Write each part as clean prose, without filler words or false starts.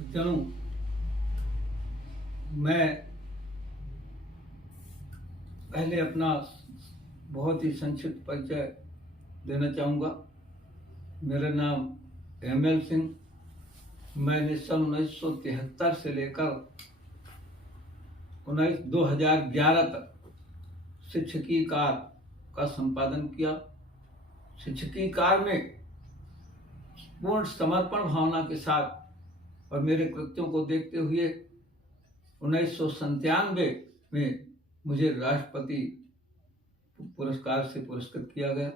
तेणु मैं पहले अपना बहुत ही संक्षिप्त परिचय देना चाहूँगा। मेरा नाम एमएल सिंह। मैंने सन 1973 से लेकर 2011 तक शिक्षकीय कार्य का संपादन किया। शिक्षकीय कार्य में पूर्ण समर्पण भावना के साथ और मेरे कृत्यों को देखते हुए 1997 में मुझे राष्ट्रपति पुरस्कार से पुरस्कृत किया गया।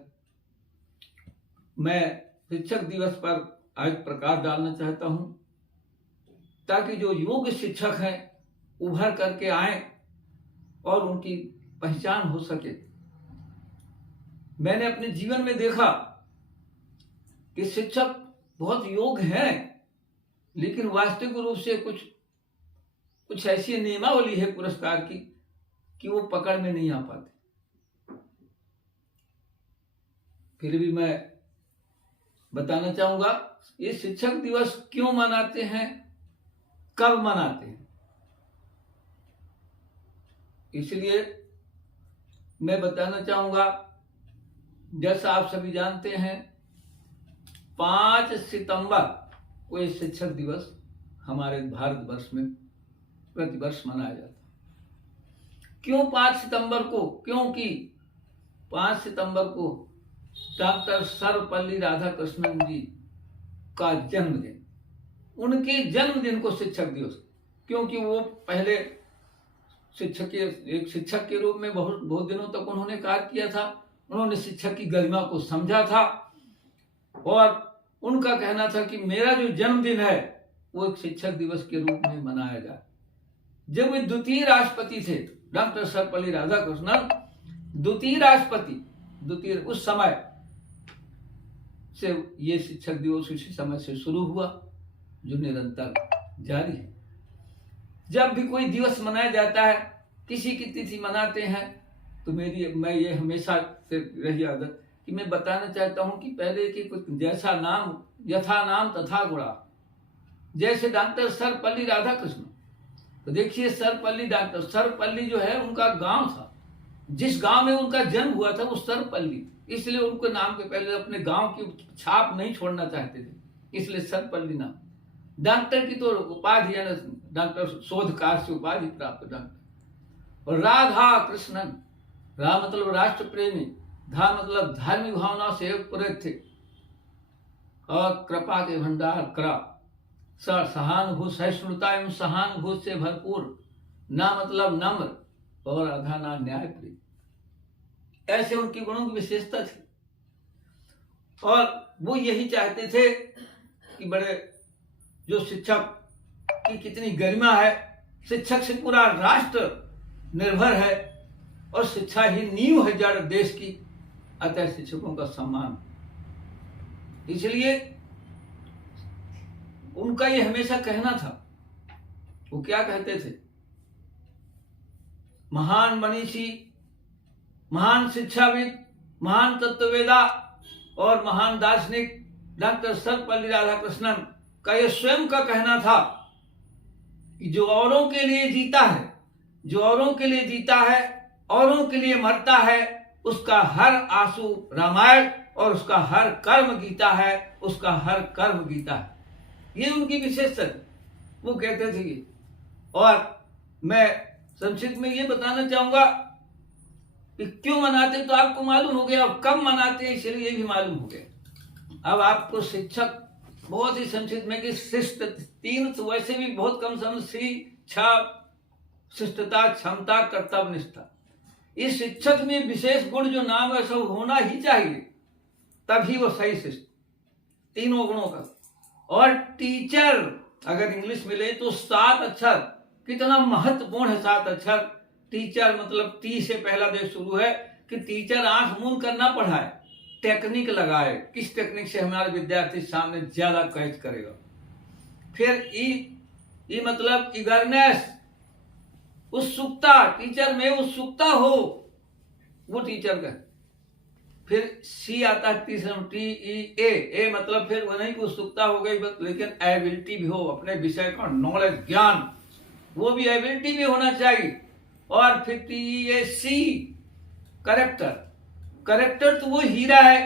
मैं शिक्षक दिवस पर आज प्रकाश डालना चाहता हूं ताकि जो योग्य शिक्षक हैं उभर करके आए और उनकी पहचान हो सके। मैंने अपने जीवन में देखा कि शिक्षक बहुत योग्य हैं, लेकिन वास्तविक रूप से कुछ ऐसी नियमावली है पुरस्कार की कि वो पकड़ में नहीं आ पाते। फिर भी मैं बताना चाहूंगा ये शिक्षक दिवस क्यों मनाते हैं, कब मनाते हैं। इसलिए मैं बताना चाहूंगा, जैसा आप सभी जानते हैं 5 सितंबर को ये शिक्षक दिवस हमारे भारतवर्ष में प्रतिवर्ष मनाया जाता है। क्यों 5 सितंबर को? क्योंकि 5 सितंबर को डॉक्टर सर्वपल्ली राधाकृष्णन जी का जन्मदिन, उनके जन्मदिन को शिक्षक दिवस, क्योंकि वो पहले एक शिक्षक के रूप में बहुत दिनों तक उन्होंने कार्य किया था। उन्होंने शिक्षक की गरिमा को समझा था और उनका कहना था कि मेरा जो जन्मदिन है वो एक शिक्षक दिवस के रूप में मनाया जाए। जब वे द्वितीय राष्ट्रपति थे, डॉक्टर सर्वपल्ली राधाकृष्णन द्वितीय राष्ट्रपति, उस समय से ये शिक्षक दिवस उसी समय से शुरू हुआ जो निरंतर जारी है। जब भी कोई दिवस मनाया जाता है, किसी की तिथि मनाते हैं, तो मैं ये हमेशा से रही आदत कि मैं बताना चाहता हूं कि पहले कि कुछ जैसा नाम यथा नाम तथा गुणा, जैसे डॉक्टर सर्वपल्ली राधाकृष्णन, तो देखिए डॉक्टर सर्वपल्ली जो है उनका गांव था, जिस गांव में उनका जन्म हुआ था वो सर्वपल्ली, इसलिए उनके नाम के पहले अपने गांव की छाप नहीं छोड़ना चाहते थे, इसलिए सर्वपल्ली नाम। डॉक्टर की तो उपाधि है, डॉक्टर शोधकार से उपाधि प्राप्त डॉक्टर। और राधा कृष्णन, रा मतलब राष्ट्र प्रेमी, धा मतलब धार्मिक भावना से प्रेरित थे और कृपा के भंडार करा, सहानुभूत सहिष्णुता एवं सहानुभूत से भरपूर, ना मतलब नम्र और अधाना न्याय प्रिय, ऐसे उनकी गुणों की विशेषता थी। और वो यही चाहते थे कि बड़े जो शिक्षक की कितनी गरिमा है, शिक्षक से पूरा राष्ट्र निर्भर है और शिक्षा ही नींव है जड़ देश की, अतः शिक्षकों का सम्मान। इसलिए उनका ये हमेशा कहना था, वो क्या कहते थे, महान मनीषी, महान शिक्षाविद, महान तत्ववेदा और महान दार्शनिक डॉक्टर सर्वपल्ली राधाकृष्णन का ये स्वयं का कहना था कि जो औरों के लिए जीता है, जो औरों के लिए जीता है, औरों के लिए मरता है, उसका हर आंसू रामायण और उसका हर कर्म गीता है, उसका हर कर्म गीता है। ये उनकी विशेषता, वो कहते थे। और मैं संक्षिप्त में ये बताना चाहूंगा कि क्यों मनाते, तो आपको मालूम हो गया, अब कब मनाते हैं इसलिए ये भी मालूम हो गया। अब आपको शिक्षक बहुत ही संक्षिप्त में कि शिष्ट 3 तो वैसे भी बहुत कम समझ, शिष्टता, क्षमता, कर्तव्य निष्ठा, इस शिक्षक में विशेष गुण जो नाम है सब होना ही चाहिए, तभी वो सही शिष्ट, तीनों गुणों का। और टीचर अगर इंग्लिश में ले तो 7 अक्षर, कितना महत्वपूर्ण है 7 अक्षर। टीचर मतलब टी से पहला देश शुरू है कि टीचर आंख मूंद कर ना पढ़ाए, टेक्निक लगाए, किस टेक्निक से हमारे विद्यार्थी सामने ज्यादा कैच करेगा। फिर ई मतलब ईगरनेस, उत्सुकता, टीचर में उत्सुकता हो, वो टीचर का। फिर सी आता है तीसरे में, TEA, ए मतलब फिर वो नहीं कि उत्सुकता हो गई बस, लेकिन एबिलिटी भी हो, अपने विषय का नॉलेज, ज्ञान, वो भी एबिलिटी भी होना चाहिए। और फिर TEAC, करेक्टर। करेक्टर तो वो हीरा है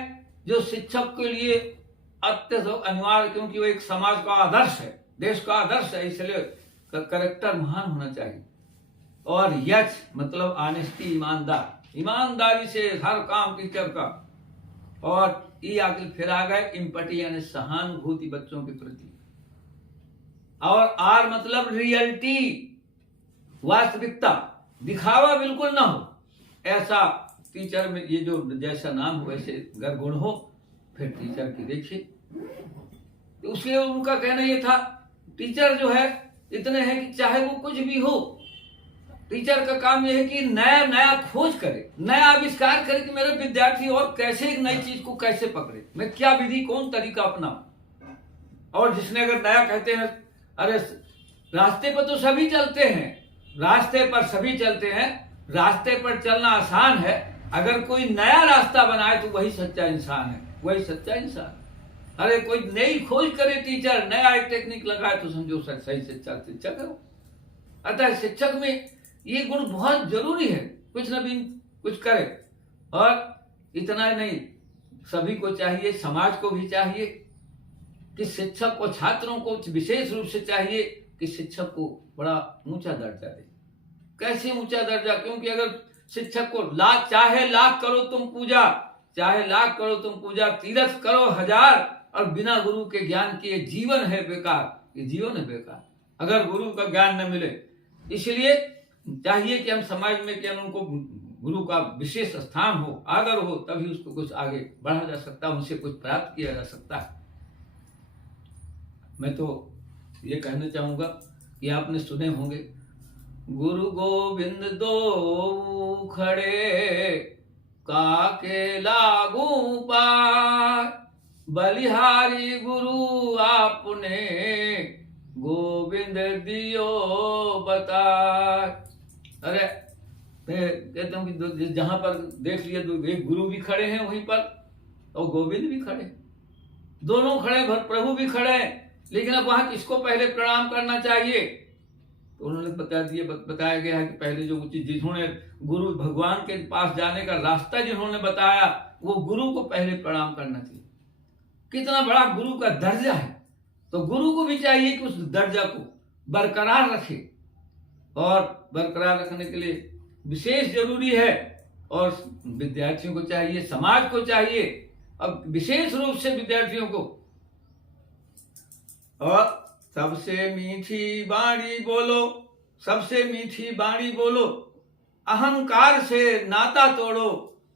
जो शिक्षक के लिए अत्यंत अनिवार्य, क्योंकि वो एक समाज का आदर्श है, देश का आदर्श है, इसलिए करेक्टर महान होना चाहिए। और यच मतलब ऑनेस्टी, ईमानदार, ईमानदारी से हर काम टीचर का। और ये आगे फिर आ गए एम्पैथी यानी सहानुभूति बच्चों के प्रति। और आर मतलब रियलिटी, वास्तविकता, दिखावा बिल्कुल ना हो, ऐसा टीचर में ये जो जैसा नाम हो वैसे अगर गुण हो फिर टीचर की देखिए। तो उसलिए उनका कहना ये था टीचर जो है इतने हैं कि चाहे वो कुछ भी हो, टीचर का काम यह है कि नया नया खोज करे, नया आविष्कार करे कि मेरे विद्यार्थी और कैसे एक नई चीज को कैसे पकड़े, मैं क्या विधि कौन तरीका अपनाऊं। और जिसने अगर नया कहते हैं, अरे रास्ते पर तो सभी चलते हैं, रास्ते पर सभी चलते हैं, रास्ते पर चलना आसान है, अगर कोई नया रास्ता बनाए तो वही सच्चा इंसान है, वही सच्चा इंसान। अरे कोई नई खोज करे टीचर, नया एक टेक्निक लगाए तो समझो सही सच्चा शिक्षक है। अतः शिक्षक में ये गुण बहुत जरूरी है, कुछ न भी कुछ करे। और इतना नहीं, सभी को चाहिए, समाज को भी चाहिए कि शिक्षक को, छात्रों को विशेष रूप से चाहिए कि शिक्षक को बड़ा ऊंचा दर्जा दे। कैसे ऊंचा दर्जा? क्योंकि अगर शिक्षक को चाहे लाख करो तुम पूजा, चाहे लाख करो तुम पूजा, तीर्थ करो हजार, और बिना गुरु के ज्ञान के जीवन है बेकार, ये जीवन है बेकार, अगर गुरु का ज्ञान न मिले। इसलिए चाहिए कि हम समाज में कि उनको गुरु का विशेष स्थान हो, आदर हो, तभी उसको कुछ आगे बढ़ा जा सकता है, उनसे कुछ प्राप्त किया जा सकता है। मैं तो ये कहना चाहूंगा कि आपने सुने होंगे, गुरु गोविंद दो खड़े काके लागू पार, बलिहारी गुरु आपने गोविंद दियो बता। अरे मैं कहता हूँ कि जहां पर देख लिया एक गुरु भी खड़े हैं वहीं पर और गोविंद भी खड़े, दोनों खड़े, प्रभु भी खड़े हैं, लेकिन अब वहां किसको पहले प्रणाम करना चाहिए? तो उन्होंने बताया गया है कि पहले जो जिन्होंने गुरु भगवान के पास जाने का रास्ता जिन्होंने बताया, वो गुरु को पहले प्रणाम करना चाहिए। कितना बड़ा गुरु का दर्जा है, तो गुरु को भी चाहिए कि उस दर्जा को बरकरार रखे, और बरकरार रखने के लिए विशेष जरूरी है। और विद्यार्थियों को चाहिए, समाज को चाहिए, अब विशेष रूप से विद्यार्थियों को। और सबसे मीठी बाणी बोलो, सबसे मीठी बाणी बोलो, अहंकार से नाता तोड़ो,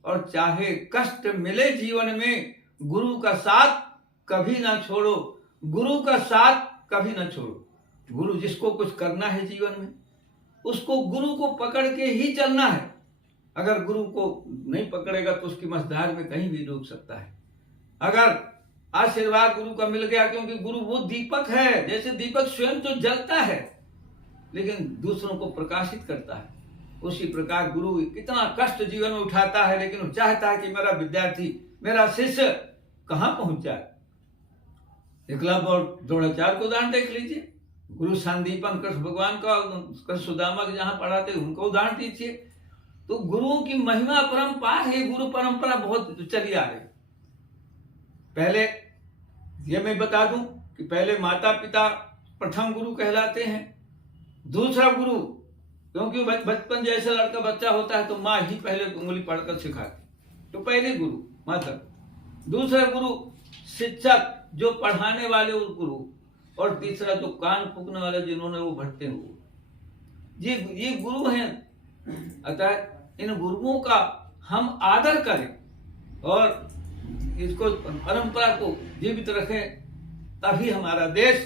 और चाहे कष्ट मिले जीवन में गुरु का साथ कभी ना छोड़ो, गुरु का साथ कभी ना छोड़ो। गुरु जिसको कुछ करना है जीवन में, उसको गुरु को पकड़ के ही चलना है। अगर गुरु को नहीं पकड़ेगा तो उसकी मझधार में कहीं भी डूब सकता है। अगर आशीर्वाद गुरु का मिल गया, क्योंकि गुरु वो दीपक है, जैसे दीपक स्वयं तो जलता है लेकिन दूसरों को प्रकाशित करता है, उसी प्रकार गुरु कितना कष्ट जीवन में उठाता है, लेकिन वो चाहता है कि मेरा विद्यार्थी, मेरा शिष्य कहां पहुंच जाए। एकलव्य और द्रोणाचार्य को उदाहरण देख लीजिए, गुरु संदीपन कृष्ण भगवान का, कृष्ण सुदामा के जहां पढ़ाते उनको उदाहरण दीजिए। तो गुरुओं की महिमा परंपरा है, गुरु परंपरा बहुत चली आ रही। पहले ये मैं बता दूं कि पहले माता पिता प्रथम गुरु कहलाते हैं, दूसरा गुरु, क्योंकि बचपन जैसे लड़का बच्चा होता है तो माँ ही पहले उंगली पढ़कर सिखाती, तो पहले गुरु माता, दूसरा गुरु शिक्षक जो पढ़ाने वाले वो गुरु, और तीसरा जो कान फूकने वाले जिन्होंने वो भटते हुए, ये गुरु हैं। अतः इन गुरुओं का हम आदर करें और इसको, परंपरा को जीवित रखें, तभी हमारा देश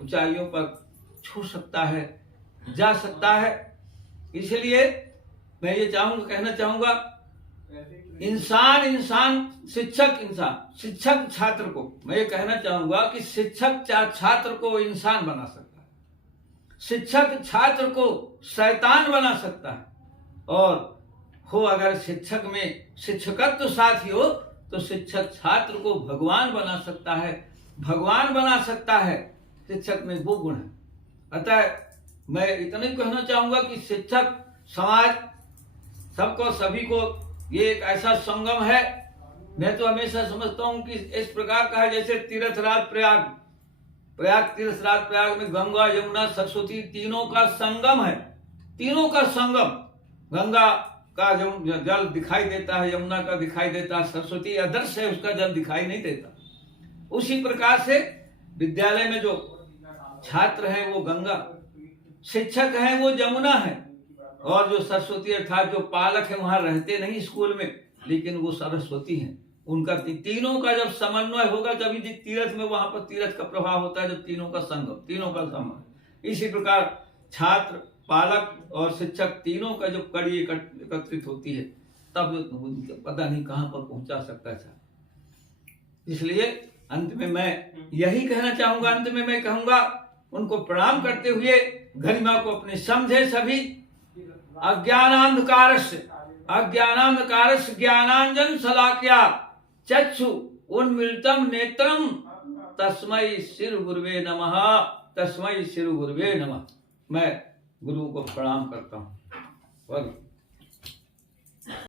ऊंचाइयों पर छू सकता है, जा सकता है। इसलिए मैं ये कहना चाहूंगा, इंसान शिक्षक छात्र को, मैं ये कहना चाहूंगा कि शिक्षक छात्र को इंसान बना सकता है, शिक्षक छात्र को शैतान बना सकता है, और हो अगर शिक्षक में शिक्षकत्व साथ ही हो तो शिक्षक छात्र को भगवान बना सकता है, भगवान बना सकता है। शिक्षक में वो गुण है। अतः मैं इतना ही कहना चाहूंगा कि शिक्षक समाज सबको सभी को ये एक ऐसा संगम है। मैं तो हमेशा समझता हूं कि इस प्रकार का है जैसे तीर्थराज प्रयाग तीर्थराज प्रयाग में गंगा यमुना सरस्वती तीनों का संगम है। तीनों का संगम, गंगा का जल दिखाई देता है, यमुना का दिखाई देता है, सरस्वती अदृश्य है, उसका जल दिखाई नहीं देता। उसी प्रकार से विद्यालय में जो छात्र हैं वो गंगा, शिक्षक हैं वो यमुना है, और जो सरस्वती अर्थात जो पालक है वहां रहते नहीं स्कूल में, लेकिन वो सरस्वती हैं। उनका तीनों का जब समन्वय होगा तभी तीर्थ में वहां पर तीर्थ का प्रभाव होता है, जब तीनों का संगम, तीनों का समन्वय। इसी प्रकार छात्र, पालक और शिक्षक तीनों का जब कड़ी एकत्रित होती है तब पता नहीं कहां पर पहुंचा सकता था। इसलिए अंत में मैं यही कहना चाहूंगा, अंत में मैं कहूंगा उनको प्रणाम करते हुए गरिमा को अपने समझे सभी। अज्ञानांधकारस्य ज्ञानांजन शलाकया चक्षु उन्मीलितं नेत्रम तस्मै श्री गुरुवे नमः, तस्मै श्री गुरुवे नमः। मैं गुरु को प्रणाम करता हूँ।